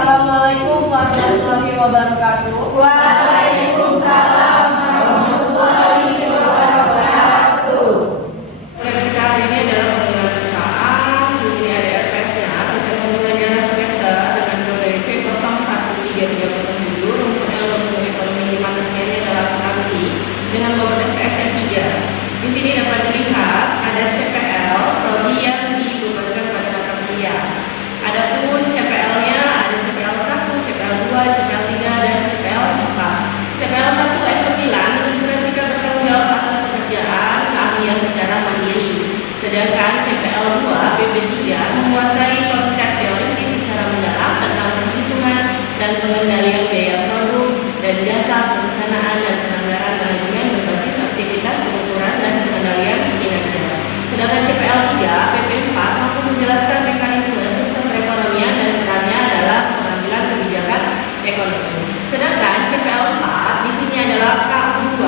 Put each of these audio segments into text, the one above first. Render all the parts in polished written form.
Assalamualaikum warahmatullahi wabarakatuh. Waalaikumsalam warahmatullahi wabarakatuh. Kita hari ini adalah pembelajaran perusahaan. Di sini ada RPS-nya, rencana pembelajaran semester dengan kode C 013307 untuk ilmu ekonomi materialnya adalah akuntansi dengan bobot SKS yang 3. Di sini dapat dilihat ada CPL, prodi yang dibebankan pada mata kuliah. Adapun CPL-nya ada CPL 1, CPL 2, CPL 3, dan CPL 4. CPL 1 S9 menunjukkan sikap bertanggung jawab atas pekerjaan keahlian secara mandiri. Sedangkan CPL 2 PP3 menguasai konsep teori secara mendalam tentang perhitungan dan pengendalian biaya produk dan jasa perencanaan dan penganggaran manajemen berbasis aktivitas pengukuran dan pengendalian kinerja. Sedangkan CPL 3 PP4 mampu menjelaskan mekanisme sistem perekonomian dan perannya dalam pengambilan kebijakan ekonomi. Sedangkan CPL 4 di sini adalah K2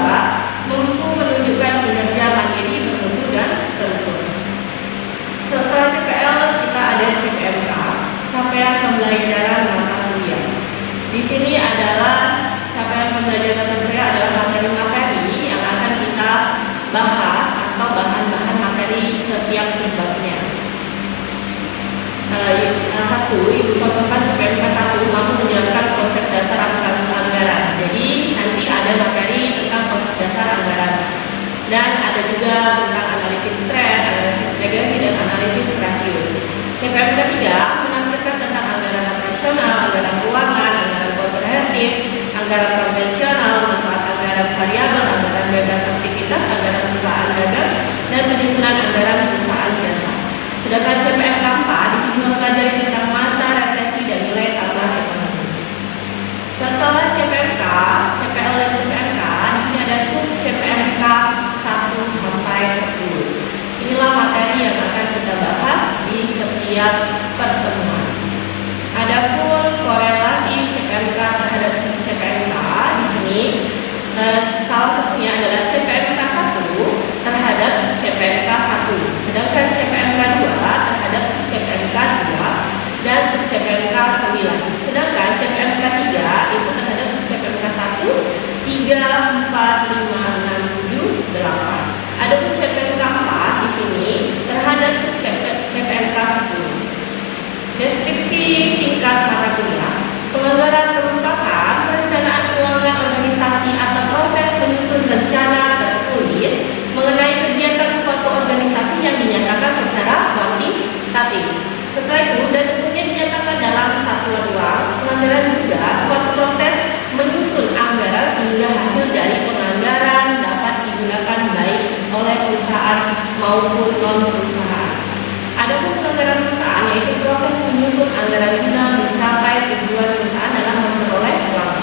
mampu menunjukkan kinerja mandiri bermutu dan terukur. Setelah CPL kita ada CPMK, capaian pembelajaran mata kuliah. Di sini adalah capaian pembelajaran mata kuliah adalah materi-materi yang akan kita bahas atau bahan-bahan materi setiap sebabnya. Satu, ibu contohkan CPMK 1 mampu menjelaskan konsep dasar anggaran. Jadi nanti ada materi tentang konsep dasar anggaran. Dan ada juga tentang analisis tren, analisis regresi, dan analisis rasio. CPMK 3 menafsirkan tentang anggaran operasional, anggaran keuangan, anggaran komprehensif, anggaran konvensional, manfaat anggaran variabel, anggaran bebas aktivitas, anggaran perusahaan dagang, dan penyusunan anggaran perusahaan jasa. Sedangkan CPMK 4 di sini mempelajari tentang masa resesi dan nilai tambah ekonomi. Setelah CPMK, CPL dan CPMK, di sini ada sub CPMK 1 sampai 10. Inilah materi yang akan kita bahas di setiap pertemuan. Adapun korelasi CPMK terhadap sub CPMK di sini, salah satunya adalah CPMK 1 terhadap CPMK 1, sedangkan CPMK 2 terhadap CPMK 2 dan sub CPMK 9. Sedangkan CPMK 3 itu terhadap sub CPMK 1, 3, 4, 5, 6, 7, 8. Adapun CPMK 4 di sini terhadap sub CPMK 10. Deskripsi singkat mata kuliah: penganggaran penuntasan, perencanaan keuangan organisasi atau proses penyusun rencana tertulis mengenai kegiatan suatu organisasi yang dinyatakan secara kuantitatif. Setelah itu, dan umumnya dinyatakan dalam satuan uang. Penganggaran juga suatu proses menyusun anggaran sehingga hasil dari penganggaran dapat digunakan baik oleh perusahaan maupun non-perusahaan. Adapun penganggaran perusahaan yaitu proses menyusun anggaran guna mencapai tujuan perusahaan dalam memperoleh uang.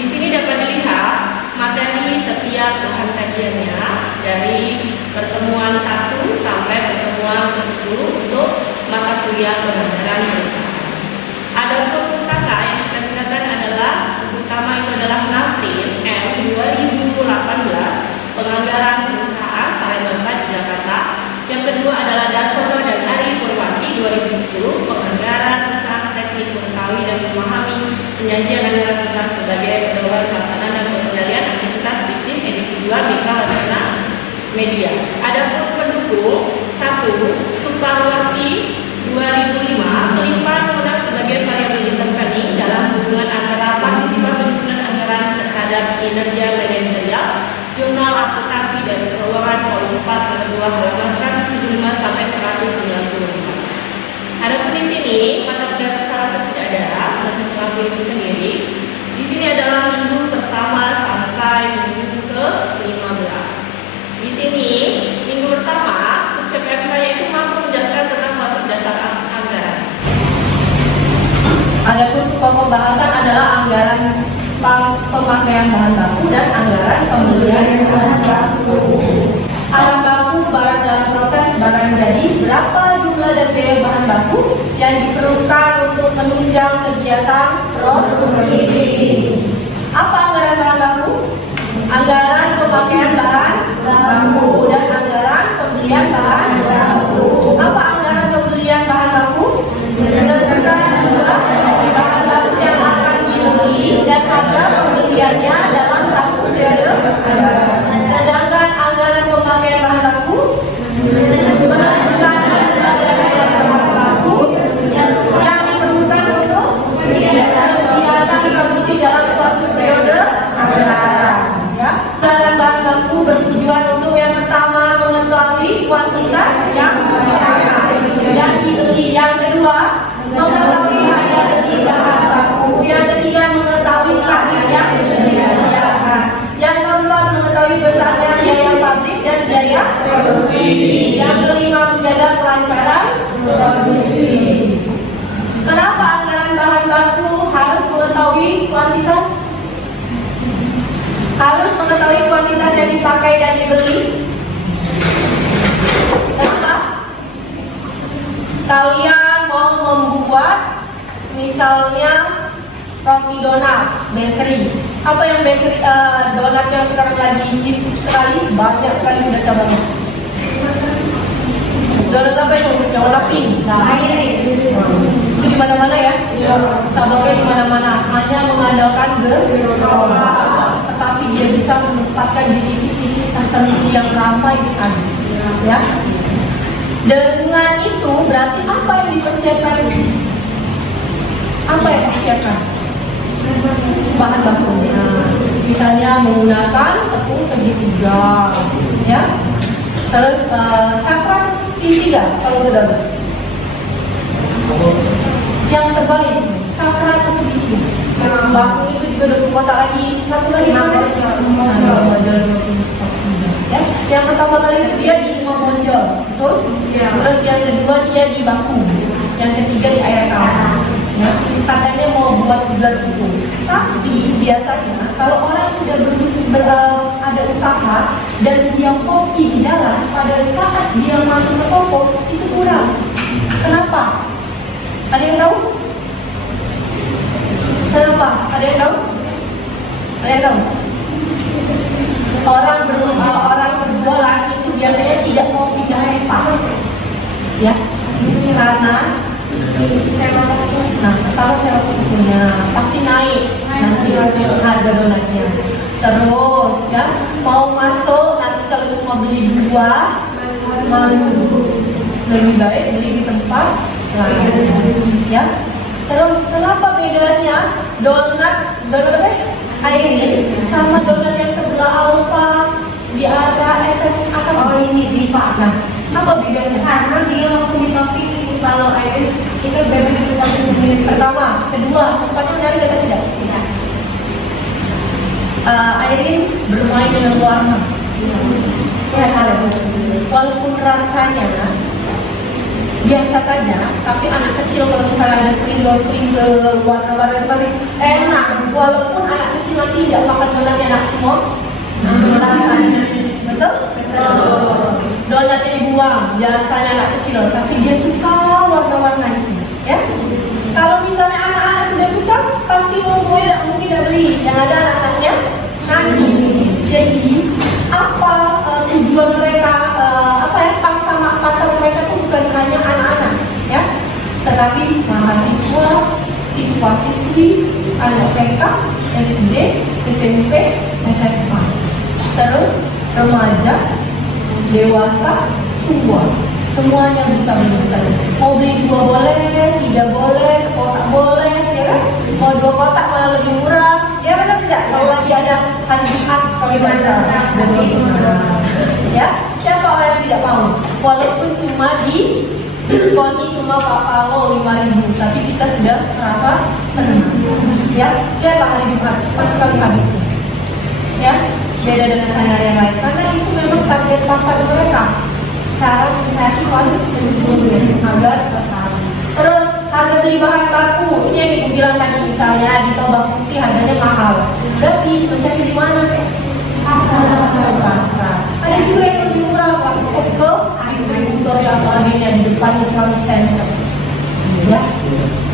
Di sini dapat dilihat materi setiap bahan kajiannya dari pertemuan 1 sampai pertemuan ke-10 untuk mata kuliah penganggaran perusahaan. Adapun pustaka yang kita gunakan adalah utama itu adalah Nafrin M 2018 penganggaran perusahaan Salemba 4 Jakarta. Yang kedua adalah Darsono dan Ari Purwanti 2010 penganggaran perusahaan teknik mengetahui dan memahami penyajian anggaran perusahaan sebagai pedoman pelaksanaan dan pengendalian aktivitas bisnis edisi 2 Mitra Wacana Media. Adapun pendukung 1 Suparwati 2005 pelimpahan wewenang sebagai variabel intervening dalam hubungan antara partisipan penyusunan anggaran terhadap kinerja manajerial jurnal akuntansi dan keuangan volume 4 nomor 2 halaman 175 sampai 194. Adapun di sini mata kuliah persyaratan tidak ada, masih mengakui itu sendiri. Di sini adalah minggu pertama sampai minggu ke-15. Di sini minggu pertama sub CPMK yaitu mampu menjelaskan tentang konsep dasar anggaran. Adapun pembahasan adalah anggaran pemakaian bahan baku dan anggaran pembelian bahan baku. Bahan baku barang dalam proses barang jadi, berapa jumlah dan biaya bahan baku yang diperlukan untuk menunjang kegiatan produksi. Apa anggaran bahan baku? Anggaran pemakaian bahan baku dan anggaran pembelian bahan baku. Apa anggaran pembelian bahan baku? Berdasarkan jumlah bahan mengetahui kuantitas? Harus mengetahui kuantitas yang dipakai dan dibeli. Kenapa? Kalian mau membuat misalnya roti donat, bakery. Apa yang bakery donat yang sekarang lagi hit sekali? Banyak sekali udah coba. Donat apa itu? Yang warna pink. Itu di mana-mana ya? Cabangnya di mana-mana. Hanya mengandalkan gelora, tetapi dia bisa menempatkan di titik-titik tertentu yang ramai sekali. Ya. Dengan itu berarti apa yang dipersiapkan? Apa yang dipersiapkan? Bahan bakunya. Misalnya menggunakan tepung segitiga, ya. Terus cakram segitiga kalau udah ada. Yang terbaik cakram segitiga. Baku itu juga ada kotak lagi, satu lagi ya. Yang pertama kali itu dia di rumah bonjol, betul? Ya. Terus yang kedua dia di baku, yang ketiga di air tawar. Ya, katanya mau buat bulan itu. Tapi biasanya kalau orang sudah ada usaha dan dia kopi di dalam, pada saat dia masuk ke toko itu kurang. Kenapa? Ada yang tahu? Kenapa? Ada yang tahu? Ada yang tahu? Orang berjualan itu biasanya tidak mau pindah tempat, ya. Ini karena kalau saya punya pasti naik nanti harga donatnya. Terus ya mau masuk nanti kalau cuma beli dua malu, lebih baik beli di tempat lain, ya. Terus kenapa bedanya donat ini sama donat yang sebelah Alfa di area SMA? Oh ini Diva. Nah, apa bedanya? Karena dia langsung di topik. Kalau air itu bebas kita sendiri. Pertama, kedua, tempatnya menarik atau tidak? Tidak. Airin bermain dengan warna. Ya, walaupun rasanya biasa saja, tapi anak kecil kalau misalnya ada sprinkle warna-warna itu pasti enak. Walaupun anak kecil nanti tidak makan donatnya enak semua. Betul? Betul. Donatnya dibuang, biasanya anak kecil, tapi dia suka warna-warna itu, ya. Kalau misalnya anak-anak sudah suka, pasti mungkin tidak beli. Yang ada anak-anaknya nangis. Jadi apa tujuan mereka? Pasar mereka itu bukan hanya anak-anak, ya, tetapi mahasiswa, siswa-siswi, anak TK, SD, SMP, SMA, terus remaja, dewasa, semuanya bisa beli. Mau beli 2 boleh, 3 boleh, sekotak boleh, ya kan? Mau 2 kotak malah lebih murah, ya benar tidak? Kalau lagi ada hari Jumat, ya, siapa orang yang tidak mau? Walaupun cuma di diskonnya cuma kalau 5.000, tapi kita sudah merasa senang, ya. Lihatlah hari Jumat, cepat sekali habis, ya. Beda dengan hari-hari yang lain, karena itu memang target pasar mereka. Cara mencari kualitas agar bertahan. Terus harga beli bahan baku, ini yang ibu bilang tadi, misalnya di Toba Putih harganya mahal. Berarti mencari di mana? Pasar. Ada juga yang lebih murah, waktu ke distributor yang lainnya di depan Islamic Center. Ya,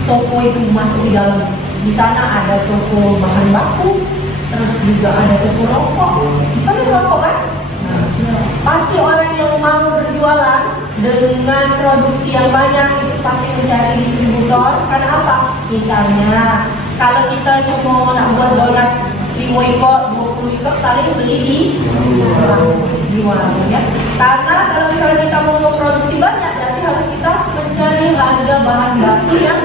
toko itu masuk di dalam. Di sana ada toko bahan baku. Terus juga ada toko rokok, misalnya rokok kan? Pasti orang yang mau berjualan dengan produksi yang banyak itu pasti mencari distributor. Karena apa? Misalnya kalau kita cuma nak buat donat 5 ekor, 20 ekor, paling beli di warung, ya. Karena kalau misalnya kita mau produksi banyak, berarti harus kita mencari harga bahan baku yang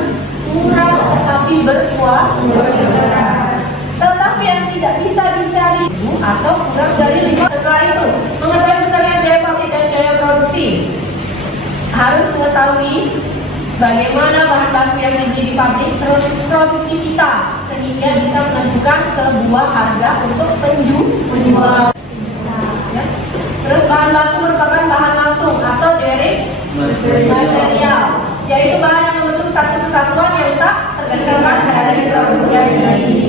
murah tetapi berkualitas. Tetapi yang tidak bisa dicari atau kurang dari 5. Setelah itu mengetahui misalnya biaya pabrik dan biaya produksi, harus mengetahui bagaimana bahan baku yang dibeli di pabrik, terus produksi kita, sehingga bisa menentukan sebuah harga untuk penjual. Ya. Terus bahan baku merupakan bahan langsung atau direct material, yaitu bahan yang membentuk satu kesatuan yang tak terpisahkan dari produk jadi.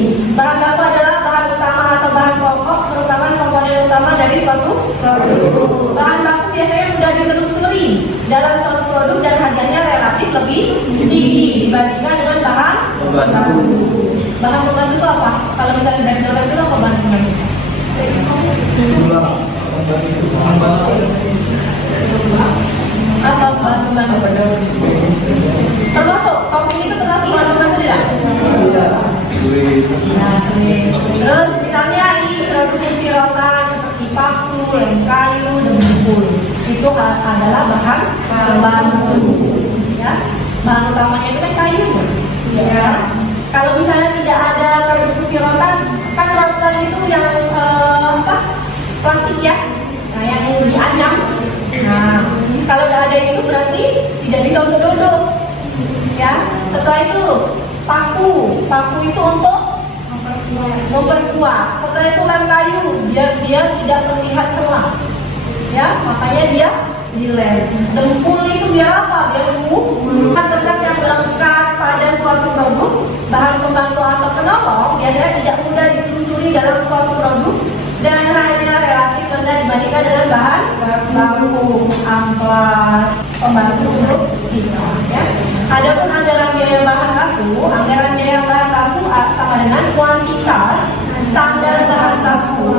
Bahan baku biasanya mudah ditelusuri dalam suatu produk dan harganya relatif lebih tinggi dibandingkan dengan bahan pembantu. Bahan pembantu itu apa? Kalau misalnya dari dolar itu apa bahan pembantu? Apa bahan pembantu? Termasuk topping itu termasuk bahan pembantu tidak? Nah, terus misalnya ini produksi rotan seperti paku, lem kayu, dan bukul itu adalah bahan pembantu. Ya, bahan utamanya itu kan kayu. Ya. Kalau misalnya tidak ada produksi rotan, kan rotan itu yang plastik ya, nah yang dianyam. Nah, kalau tidak ada itu berarti tidak bisa untuk duduk. Ya, setelah itu paku itu untuk memperkuat. Setelah itu lem kayu, biar dia tidak terlihat celah. Ya, makanya dia dilem. Dempul itu biar apa? Biar zat yang melekat pada suatu produk, bahan pembantu atau penolong, biasanya tidak mudah ditelusuri dalam suatu produk dan hanya relatif rendah dibandingkan dengan bahan baku, amplas, pembantu untuk kita. Ya. Adapun anggaran biaya bahan baku, anggaran biaya bahan baku sama dengan kuantitas standar bahan baku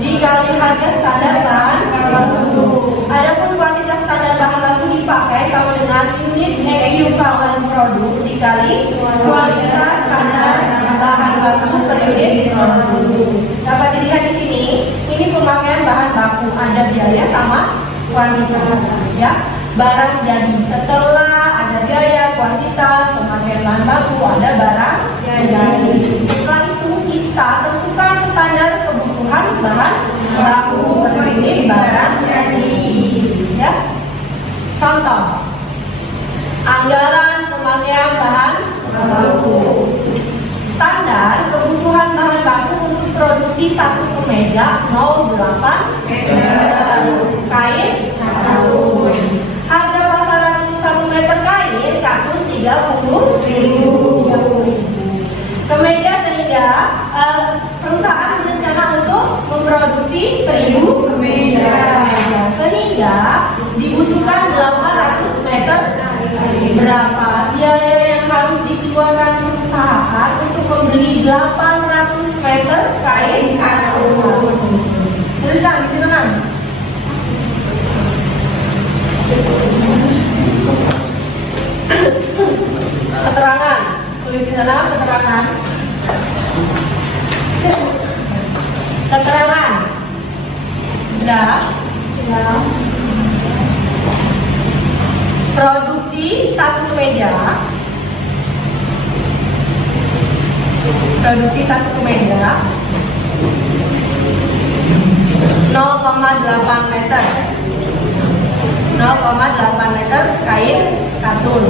dikali harga standar bahan baku. Adapun kuantitas standar bahan baku dipakai sama dengan unit ekuivalen produk dikali kualitas standar bahan baku per unit produk. Dapat dilihat di sini, ini pemakaian bahan baku ada biaya sama kuantitas. Ya, barang jadi setelah ada biaya kuantitas pemakaian bahan baku ada barang jadi. Setelah itu kita tentukan standar kebutuhan bahan baku per unit barang jadi. Ya, contoh anggaran pemakaian bahan baku. Standar kebutuhan bahan baku untuk produksi satu kemeja 0,8 meter kain katun. Harga pasaran untuk 1 meter kain katun 30.000. Kemeja sehingga perusahaan berencana untuk memproduksi 1.000 kemeja. Sehingga dibutuhkan 800 meter. Berapa biaya yang harus dikeluarkan perusahaan untuk membeli 800 meter kain katun? Tuliskan di sini kan? Keterangan, tulis di sana keterangan. Keterangan. Sudah. Produksi satu kemeja. Produksi satu kemeja 0,8 meter. 0,8 meter kain katun.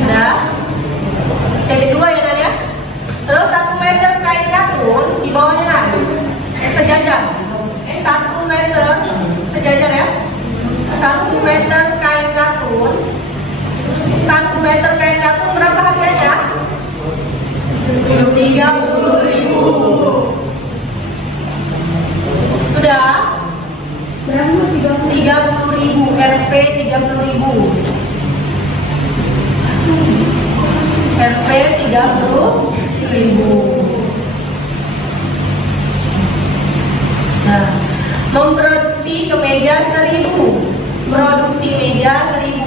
Sudah. Jadi 2 ya Nadia. Terus 1 meter kain katun di bawahnya nanti sejajar. 1 meter sejajar ya. 1 meter kain katun. 1 meter kain katun berapa harganya? 30.000. Sudah? Berapa? 30.000, Rp 30.000. Rp 30.000. Nah, memproduksi kemeja 1.000. Produksi meja 1.000.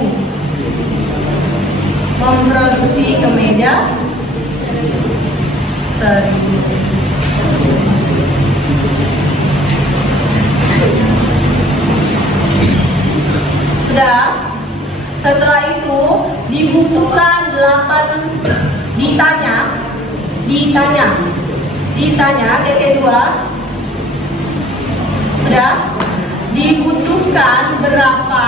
Memproduksi kemeja 1.000. Sudah. Setelah itu dibutuhkan 8 ditanya TT2. Sudah. Dibutuhkan berapa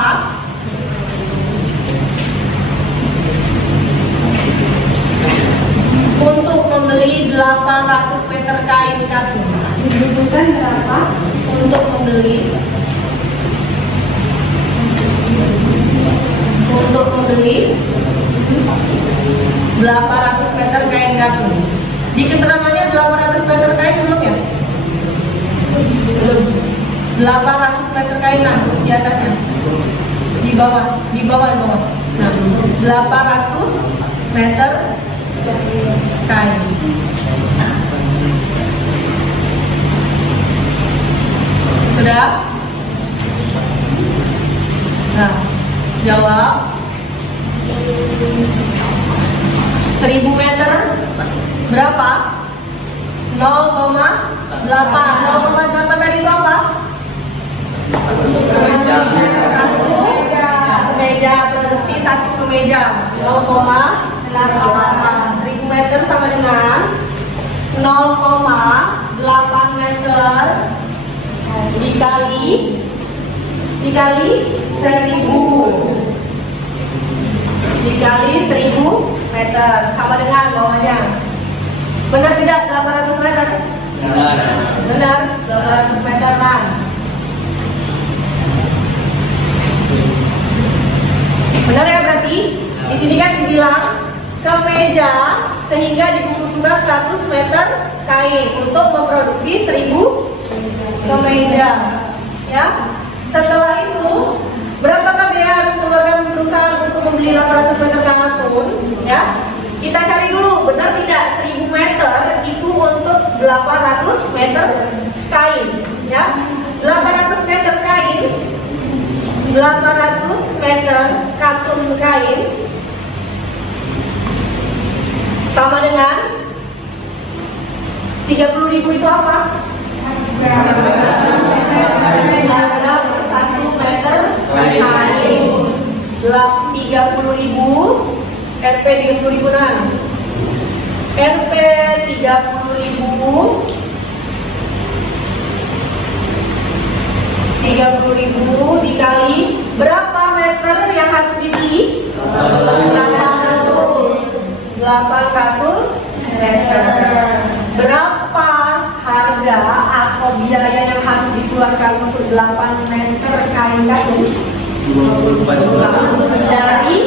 untuk membeli 800 meter kain katun? Dibutuhkan berapa untuk membeli 800 meter kain katun. Di keterangannya 800 meter kain belum ya? 800 meter kainan di atasnya, di bawah. Nah, 800 meter kain. Sudah? Nah, jawab. 1000 meter berapa? 0,8. 0,8 tadi itu apa? Kemeja produksi satu kemeja. 0,8. 1000 meter sama dengan 0,8 meter dikali 1000 meter sama dengan bawahnya. Benar tidak 800 meter? Benar 800 meter kan? Benar ya berarti? Di sini kan dibilang kemeja sehingga dibutuhkan 100 meter kain untuk memproduksi 1000 kemeja. Ya. Setelah itu berapakah biaya harus keluarkan perusahaan untuk membeli 800 meter kain pun? Ya. Kita cari dulu, benar tidak 1000 meter itu untuk 800 meter kain, ya. 800 meter kain, 800 meter katun kain sama dengan 30.000 itu apa? 1 meter kain. 30.000 RP 30.000 nan. RP 30.000 dikali berapa meter yang harus dibeli? 800 meter. Berapa harga atau biaya yang harus dikeluarkan untuk 8 meter kain katun? 24 dari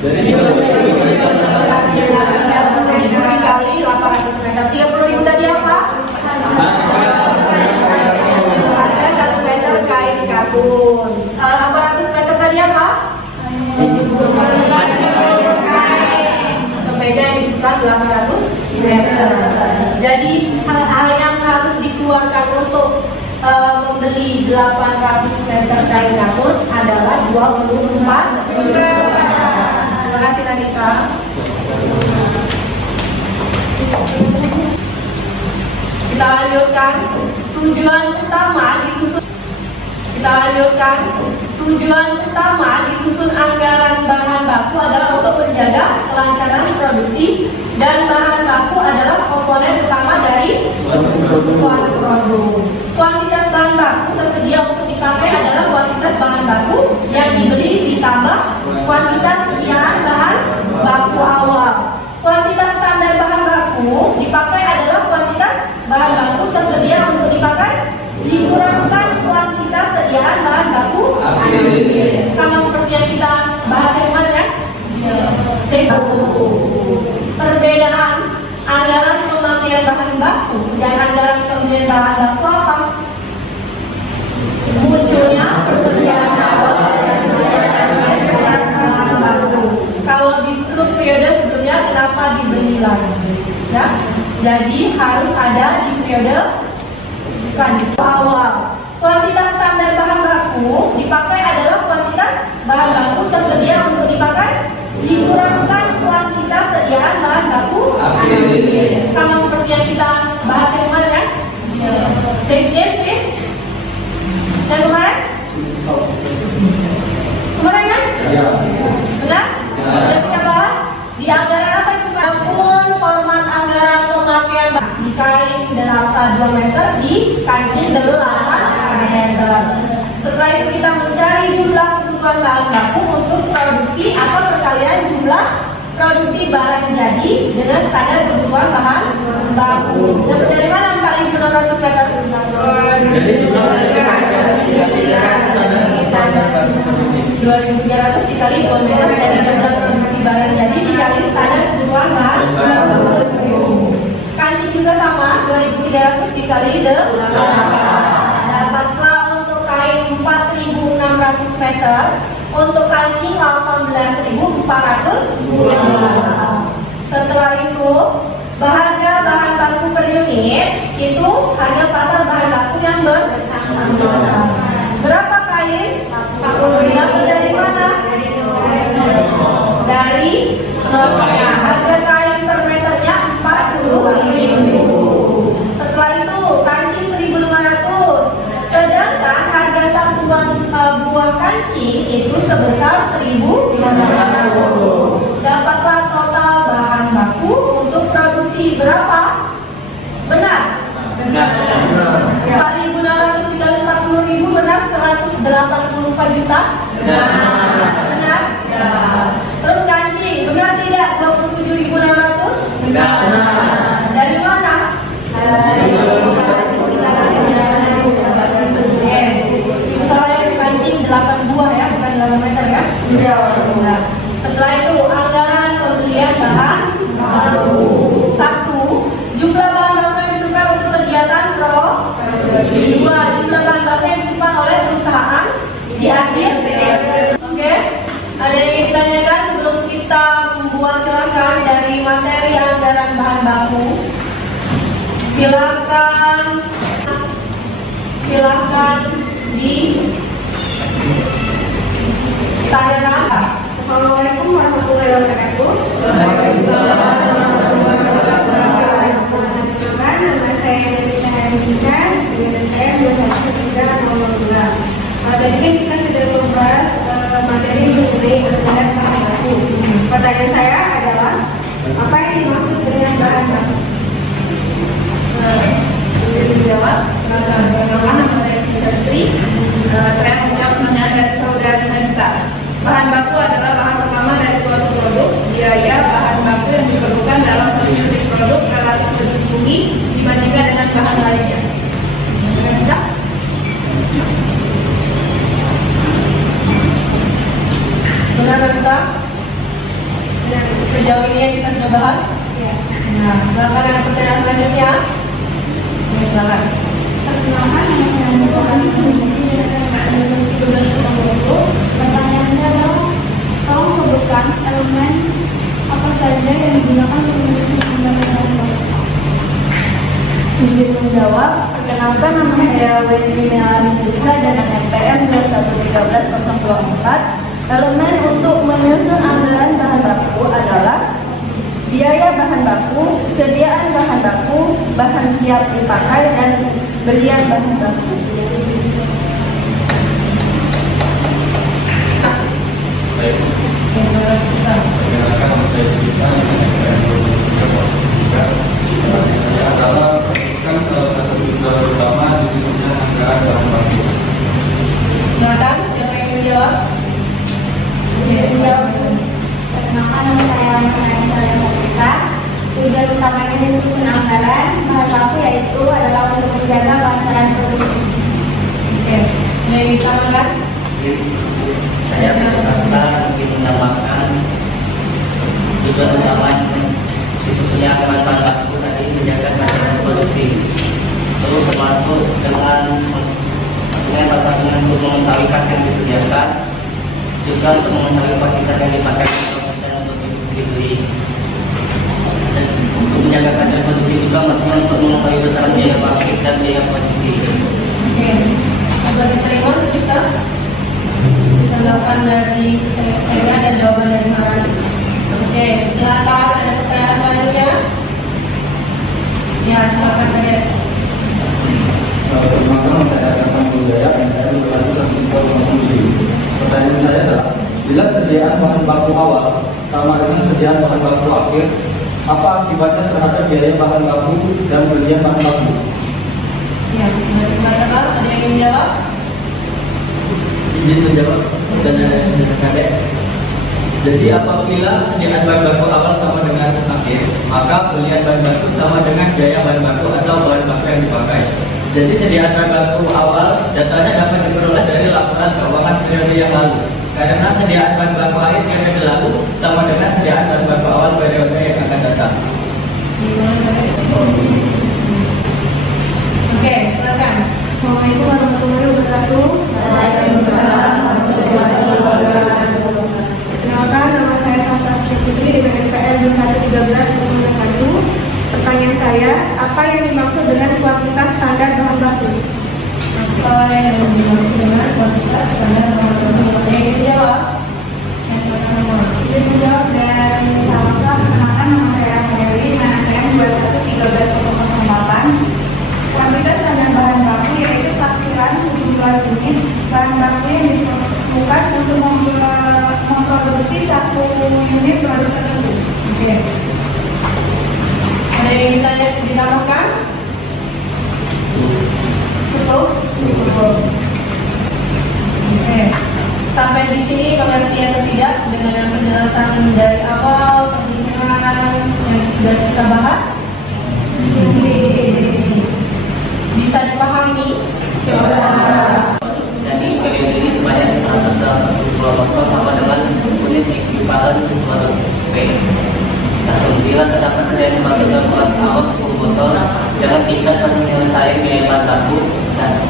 30.000 dikali 800 meter. 30.000 tadi apa? Harga 1 meter kain katun. 800 meter tadi apa? Kemeja yang dibutuhkan 800 meter. Jadi hal yang harus dikeluarkan untuk membeli 800 meter kain katun adalah 24 juta. Terima kasih Nadika. Kita lanjutkan. Tujuan utama disusun anggaran bahan baku adalah untuk menjaga kelancaran produksi dan bahan baku adalah komponen utama dari suatu produk. Kuantitas bahan baku tersedia untuk dipakai adalah kuantitas bahan baku yang dibeli ditambah kuantitas sediaan bahan baku awal. Kuantitas standar bahan baku dipakai adalah kuantitas bahan baku tersedia untuk dipakai dikurangkan kuantitas sediaan bahan baku akhir. Sama seperti yang kita bahas yang kemarin ya. Perbedaan anggaran pemakaian bahan baku dan anggaran pembelian bahan baku apa? Munculnya persediaan awal dan bahan baku. Kalau di seluruh periode sebelumnya kenapa dibeli lagi? Ya, jadi harus ada di periode awal. Kuantitas standar bahan baku dipakai adalah kuantitas bahan baku tersedia untuk dipakai dikurangkan kuantitas sediaan bahan baku akhir. Sama seperti yang kita bahas yang kemarin ya. Please. Dan kemarin? Kemarin kan? Benar? Sudah kita bahas di anggaran apa itu? Pun format anggaran pemakaian di kain delta 2 meter di kain 8 meter. Setelah itu kita mencari jumlah kebutuhan bahan baku untuk produksi atau perkalian jumlah produksi barang jadi dengan standar kebutuhan bahan baku. Dapat dari mana 4.600 meter? 2.300 dikali 2 meter dari jumlah produksi barang jadi dikali standar kebutuhan bahan baku. Kancing juga sama, 2.300 dikali 8. Dapatlah untuk kain 4.600 meter, untuk kancing 18.400. Setelah itu, harga bahan baku per unit itu harga pasar bahan baku yang bersama. Berapa kain? Dapat dari mana? Dari Nokia. Harga kain per meternya 40.000. Setelah itu kancing 1.500. Sedangkan harga satuan buah kancing itu sebesar 1.500. Dapatlah total bahan baku untuk produksi berapa? Benar? Benar. 4.600 dikali 40.000 benar 184 juta? Benar. Terus kancing, benar tidak 27.600? Benar. Dari mana? Saya kancing 8 buah ya, bukan 8 meter ya? Iya. Setelah itu anggaran pembelian bahan baku. 1. Jumlah bahan baku yang diperlukan untuk kegiatan produksi. 2. Jumlah bahan baku yang disimpan oleh perusahaan di akhir periode. Oke? Ada yang ingin ditanyakan sebelum kita membuat silakan dari materi anggaran bahan baku? Silakan ditanyakan. Assalamualaikum warahmatullahi wabarakatuh. Nama saya Nisa Hanisa, dengan saya 213302. Tadi kan kita sudah membahas materi mengenai anggaran bahan baku. Pertanyaan saya adalah, apa yang dimaksud dengan bahan baku? Dijawab, nama saya Sri. Saya menjawab pertanyaan dari saudari Nita. Bahan baku adalah bahan pertama dari suatu produk. Biaya bahan baku yang diperlukan dalam produksi produk relatif lebih tinggi dibandingkan dengan bahan lainnya. Bisa? Benar Nita? Sejauh ini yang kita sudah bahas? Ya. Nah, silakan ada pertanyaan selanjutnya. Ya, silakan. Perkenalkan, nama saya pertanyaannya adalah, tolong sebutkan elemen apa saja yang digunakan untuk menyusun anggaran bahan baku. Izin menjawab, perkenalkan nama saya Wendy Melani Lisa dengan NPM 2113024. Elemen untuk menyusun anggaran bahan baku adalah biaya bahan baku, sediaan bahan baku, bahan siap dipakai, dan belian bahan baku. Silakan, siapa yang menjawab? Perkenalkan, nama saya Nisa. Tujuan utamanya disusun anggaran bahan baku yaitu adalah untuk menjaga kelancaran produksi. Oke, yang ditambahkan? Saya berkata ingin menambahkan tujuan utamanya disusunnya anggaran bahan baku tadi menjaga kelancaran produksi, terus termasuk dengan untuk mengetahui kas yang disediakan, juga untuk mengetahui kuantitas yang dipakai untuk dibeli, dan untuk menjaga kelancaran produksi juga maksudnya untuk mengetahui besaran biaya pabrik dan biaya produksi. Oke, apa diterima juga? Tanggapan dari saya dan jawaban dari Marani. Oke, silakan ada pertanyaan selanjutnya. Ya, silakan saja. Pertanyaan saya adalah, bila sediaan bahan baku awal sama dengan sediaan bahan baku akhir, apa akibatnya terhadap biaya bahan baku dan belian bahan baku? Ya, silakan ada yang ingin menjawab? Izin menjawab pertanyaan yang tadi. Jadi apabila sediaan bahan baku awal sama dengan akhir, maka belian bahan baku sama dengan biaya bahan baku atau bahan baku yang dipakai. Jadi sediaan bahan baku awal datanya dapat diperoleh dari laporan keuangan periode yang lalu. Karena sediaan bahan baku akhir periode lalu sama dengan sediaan bahan baku awal periode yang akan datang. 2113-01. Pertanyaan saya, apa yang dimaksud dengan kuantitas standar bahan baku? Kalau yang dimaksud dengan kuantitas standar bahan baku, yang dijawab. Izin menjawab dan selamat perkenalkan, nama saya Mary, NPM 2113-008. Kuantitas standar bahan baku yaitu taksiran sejumlah unit bahan baku yang ditemukan untuk memproduksi satu unit produk tertentu. Oke. Ada yang bisa ditambahkan? Cukup? Cukup. Oke. Sampai di sini mengerti atau tidak dengan yang penjelasan dari awal, perhitungan yang sudah kita bahas? Bisa dipahami? Jadi periode ini sebanyak 180 botol sama dengan unit ekuivalen produk P. Bila terdapat sediaan batu dalam kelas awal 10 botol dengan tingkat penyelesaian biaya bahan baku dan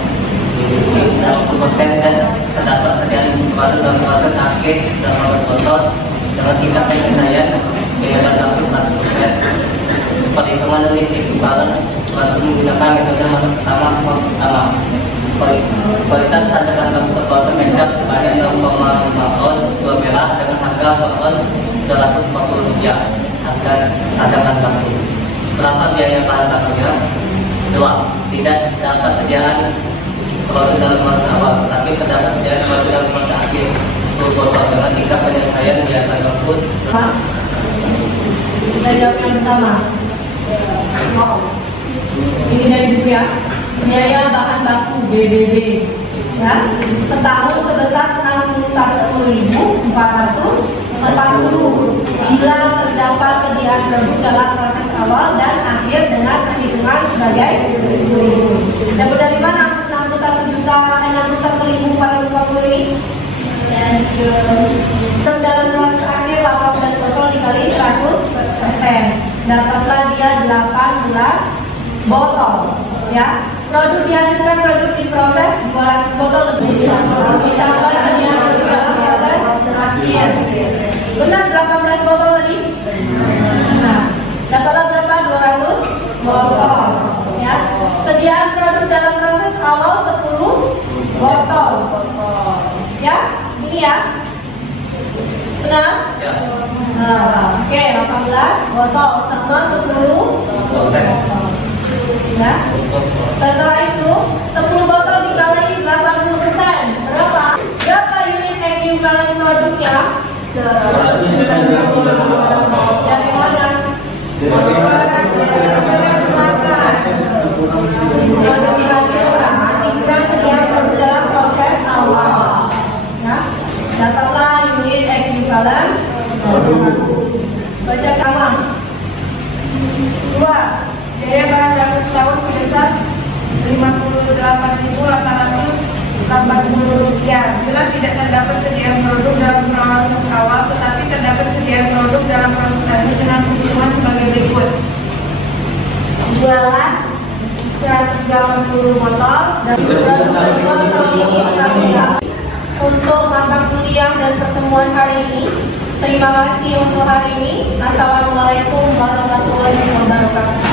60% dan terdapat sediaan batu dalam kelas akhir 18 botol dengan tingkat penyelesaian biaya bahan baku 100%. Perhitungan unit ekuivalen batu menggunakan metode masuk pertama. Kualitas standar bahan baku per botol mencap sebanyak 0,5 ton gula merah dengan harga per ton Rp240 harga standar bahan baku. Berapa biaya bahan bakunya? 2. Tidak dapat sediaan produk dalam masa awal, tapi terdapat sediaan produk dalam masa akhir 10 botol dengan tingkat penyelesaian biaya bahan baku. Kita jawab yang pertama. Ini dari buku ya. Biaya bahan baku BBB ya, setahun sebesar 61.440 bila terdapat sediaan produk dalam proses awal dan akhir dengan perhitungan sebagai berikut. Dapat dari mana 61.440 ini? Dan dalam proses akhir 18 botol dikali 100%, dapatlah dia 18 botol ya. Produk dihasilkan produk diproses 200 botol lebih ditambah sediaan dalam proses akhir. Benar 18 botol tadi? Nah, dapatlah berapa? 200 botol ya. Sediaan produk dalam proses awal 10 botol ya. Ini ya. Benar? Oke, 18 botol sama 10 botol ya. Setelah itu 10 botol dikali 80%. Berapa unit ekuivalen produknya? 100. Dari mana? Produk dihasilkan dikurangi sediaan produk dalam proses awal ya. Dapatlah unit ekuivalen. Baca kawan. 2. Biaya bahan baku setahun sebesar Rp58.880. Bila tidak terdapat sediaan produk dalam proses awal, tetapi terdapat sediaan produk dalam proses akhir dengan perhitungan sebagai berikut. Jualan 180 botol dan untuk mata kuliah dan pertemuan hari ini. Terima kasih untuk hari ini. Assalamualaikum warahmatullahi wabarakatuh.